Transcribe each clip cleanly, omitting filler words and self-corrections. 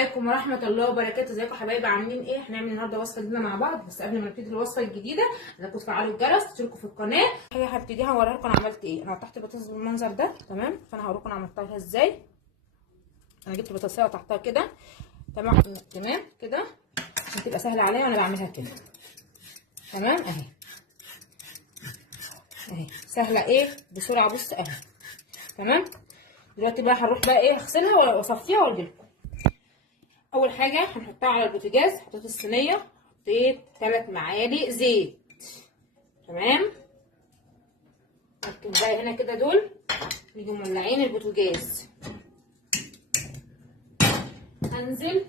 عليكم ورحمه الله وبركاته. ازيكم يا حبايبي، عاملين ايه؟ هنعمل النهارده وصفه جديده مع بعض، بس قبل ما نبتدي الوصفه الجديده لازم تفعلوا الجرس، تشتركوا في القناه. حاجه هبتديها هوريها لكم انا عملت ايه. انا قطعت البطاطس بالمنظر ده، تمام؟ فانا هوريكم انا عملتها ازاي. انا جبت بطاطسيه وقطعتها كده، تمام كده عشان تبقى سهله عليا وانا بعملها كده، تمام؟ اهي سهله ايه بسرعه، بص اهي، تمام. دلوقتي بقى هنروح بقى ايه، اغسلها واصفيها واجيلكم. اول حاجه هنحطها على البوتاجاز. حطيت الصينيه، حطيت 3 معالق زيت، تمام. هركن بقى هنا كده دول، نيجي مولعين البوتاجاز. هنزل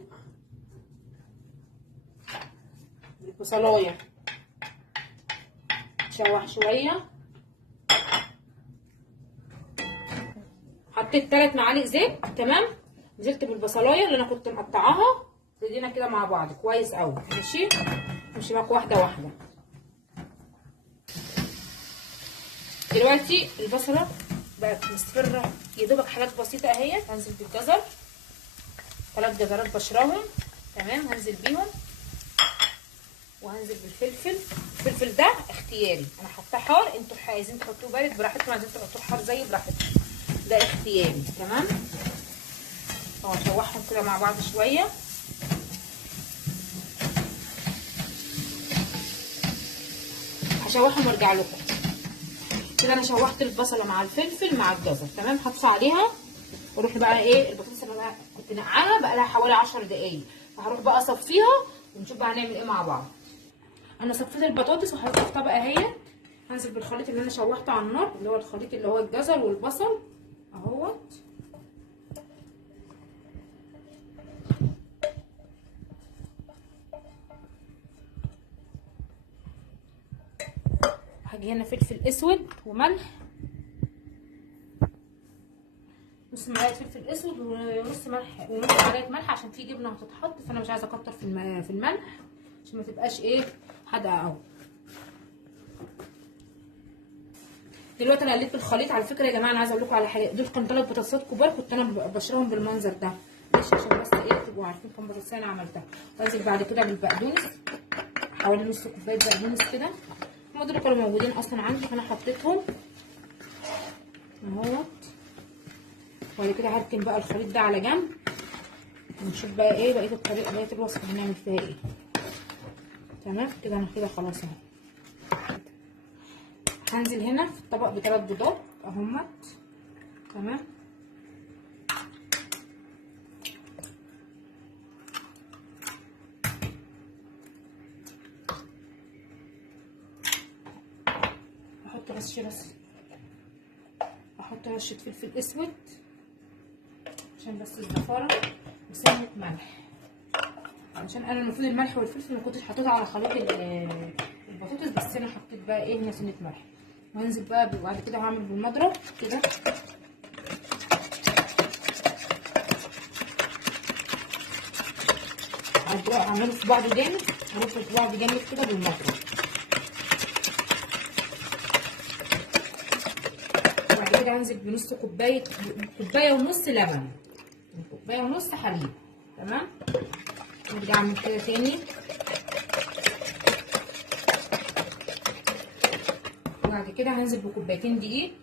بالبصلايه تشوح شويه. حطيت 3 معالق زيت، تمام. نزلت بالبصلايه اللي انا كنت مقطعاها، ابتدينا كده مع بعض كويس قوي، ماشي. نمشي معاك واحده واحده. دلوقتي البصله بقت مصفره يا دوبك، حاجات بسيطه اهي. هنزل بالجزر، 3 جزرات بشرهم، تمام. هنزل بيهم، وهنزل بالفلفل. الفلفل ده اختياري، انا حاطاه حار، انتوا عايزين تحطوه بارد براحتكم، عايزين تحطوه حار زي براحتكم، ده اختياري، تمام. هشوحهم كده مع بعض شويه. هشوحهم وارجع لكم. كده انا شوحت البصله مع الفلفل مع الجزر، تمام. هطفي عليها واروح بقى ايه، البطاطس اللي انا كنت نقعاها بقى لها حوالي 10 دقايق، فهروح بقى اصفيها ونشوف بقى هنعمل ايه مع بعض. انا صفيت البطاطس وحطيتها في طبق اهي. هنزل بالخليط اللي انا شوحته على النار، اللي هو الخليط اللي هو الجزر والبصل اهوت. هاجي هنا فلفل اسود وملح، نص معلقه فلفل اسود ونص ملح ونص معلقه ملح، عشان في جبنه هتتحط، فانا مش عايزه اكتر في الملح عشان ما تبقاش ايه حادقه قوي. دلوقتي انا قليت بالخليط. على فكره يا جماعه، انا عايزه اقول لكم على حاجه، دول كانوا 3 بطاطسات كبار، كنت انا بشرهم بالمنظر ده، ماشي، عشان بس ايه تبقوا عارفين كام بطاطسيه انا عملتها. وانزل بعد كده بالبقدونس، حوالي نص كوبايه بقدونس كده، هم دول كانوا موجودين اصلا عندي فانا حطيتهم اهوت. وبعد كده هركن بقى الخليط ده على جنب، ونشوف بقى ايه بقيه الطريقه، بقيه الوصفه هنعمل فيها ايه، تمام. كده انا كده خلاص اهو. هنزل هنا في الطبق ب3 بيضات اهمت، تمام. احط احط رشه فلفل اسود عشان بس الزفاره، وسنه ملح، عشان انا المفروض الملح والفلفل ما كنتش حطيتها على خليط البطاطس، بس انا حطيت بقى ايه هنا سنه ملح. وهنزل بقى بعد كده هعمل بالمضرب كده، هعمله في بعض جامد، هرفه في بعض جامد كده بالمضرب. وبعد كده هنزل بنص كوبايه ونص لبن، كوبايه ونص حليب، تمام. نرجع اعمل كده تاني. وبعد كده هنزل بكوبايتين دقيق،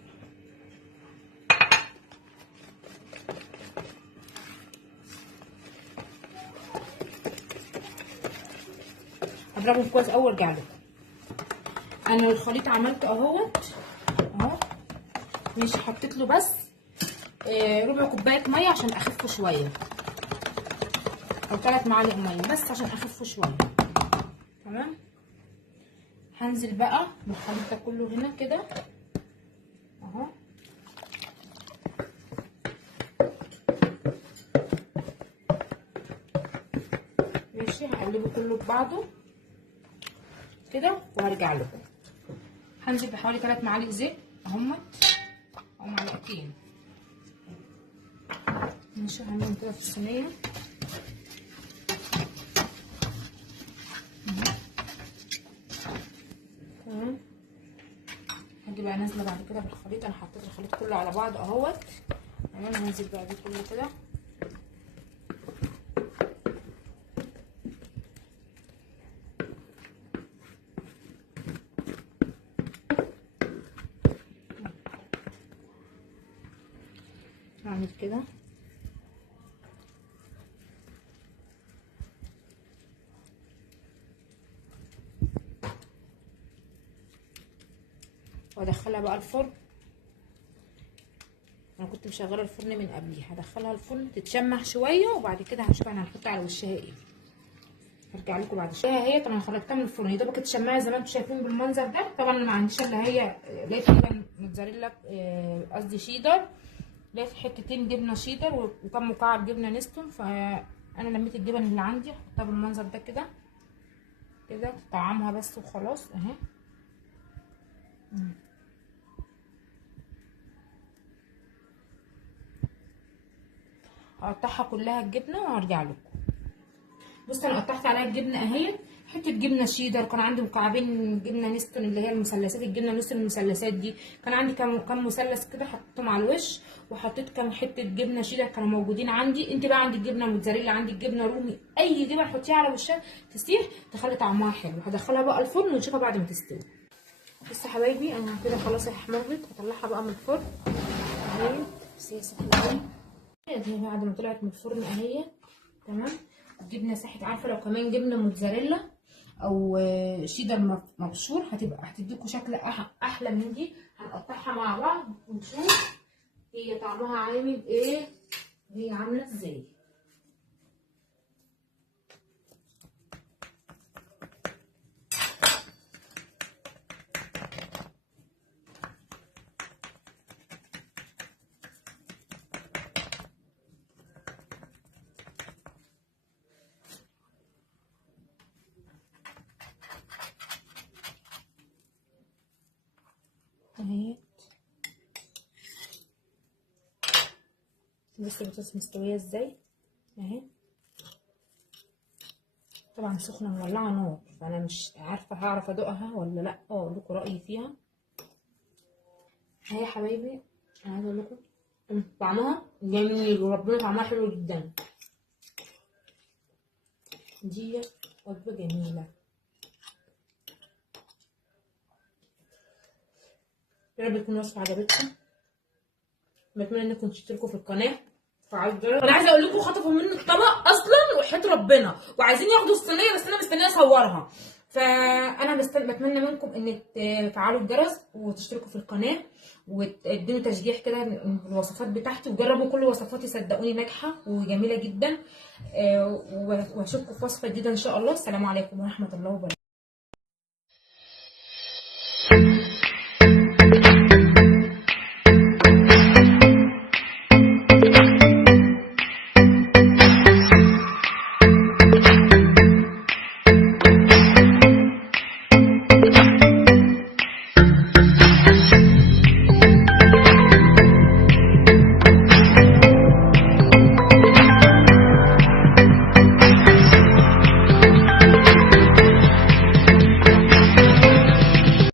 هضربهم كويس قوي وارجع لكم. انا الخليط عملته اهوت اهو، مش حطيت له بس ربع كوبايه ميه عشان اخفه شويه، او 3 معالق ميه بس عشان اخفه شويه، تمام. هنزل بقى بالخليط ده كله هنا كده اهو، ماشي. هقلبه كله ببعضه كده وهرجع لكم. هنزل بحوالي 3 معالق زيت اهمت، او معلقتين، ماشي. هعملهم كده في الصينيه، تمام. هاجي بقى نازله بعد كده بالخليط، انا حطيت الخليط كله على بعض اهوت، تمام. هنزل بقى بيه كله كده، اعمل كده وادخلها بقى الفرن. انا كنت مشغله الفرن من قبليها، هدخلها الفرن تتشمع شويه وبعد كده هنشوف انا هنحط على وشها ايه. هرجع لكم بعد شويه. اهي طبعا خرجتها من الفرن، يا دوبك اتشمعت زي ما انتم شايفين بالمنظر ده. طبعا انا ما عنديش الا هي لقيت جبن موتزاريلا، قصدي شيدر، لقيت حتتين جبنه شيدر وكم مكعب جبنه نستون. فانا لميت الجبن اللي عندي احطها بالمنظر ده كده كده، طعمها بس وخلاص اهي. هقطعها كلها الجبنه وهرجع لكم. بصوا انا قطعت عليها الجبنه اهي، حته جبنه شيدر، كان عندي مكعبين جبنه نستون اللي هي المثلثات، الجبنه نستون المثلثات دي، كان عندي كام مثلث كده حطيتهم على الوش، وحطيت كام حته جبنه شيدر كانوا موجودين عندي. انت بقى عندك جبنه موتزاريلا، عندك جبنه رومي، اي جبنه حطيها على وشها تسيح تخلي طعمها حلو. هدخلها بقى الفرن ونشوفها بعد ما تستوي. بصوا يا حبايبي انا كده خلاص احمرت، هطلعها بقى من الفرن اهي. بس هي سخنه دي بعد ما طلعت من الفرن اهي تمام. الجبنه ساحت، عارفه لو كمان جبنه موتزاريلا او شيدر مبشور هتديكوا شكل احلى من دي. هنقطعها مع بعض ونشوف هي طعمها عامل ايه، هي عامله ازاي. اهي بصوا البطاطس مستويه ازاي اهي. طبعا سخنه مولعه نار، فانا مش عارفه هعرف ادوقها ولا لا، اقول لكم رايي فيها. اهي يا حبايبي انا عايزه اقول لكم طعمها جميل وربنا طعمها حلو جدا. دي وجبه جميله. يا رب تكون الوصفه عجبتكم، بتمنى انكم تشتركوا في القناه وتفعلوا الجرس. انا عايزه اقول لكم خطفوا مني الطبق اصلا وحياه ربنا، وعايزين ياخدوا الصينيه بس انا مستنيه اصورها. فانا بتمنى منكم ان تفعلوا الجرس وتشتركوا في القناه وتديني تشجيع كده الوصفات بتاعتي، وجربوا كل وصفاتي صدقوني ناجحه وجميله جدا. واشوفكم في وصفه جديده ان شاء الله. السلام عليكم ورحمه الله وبركاته.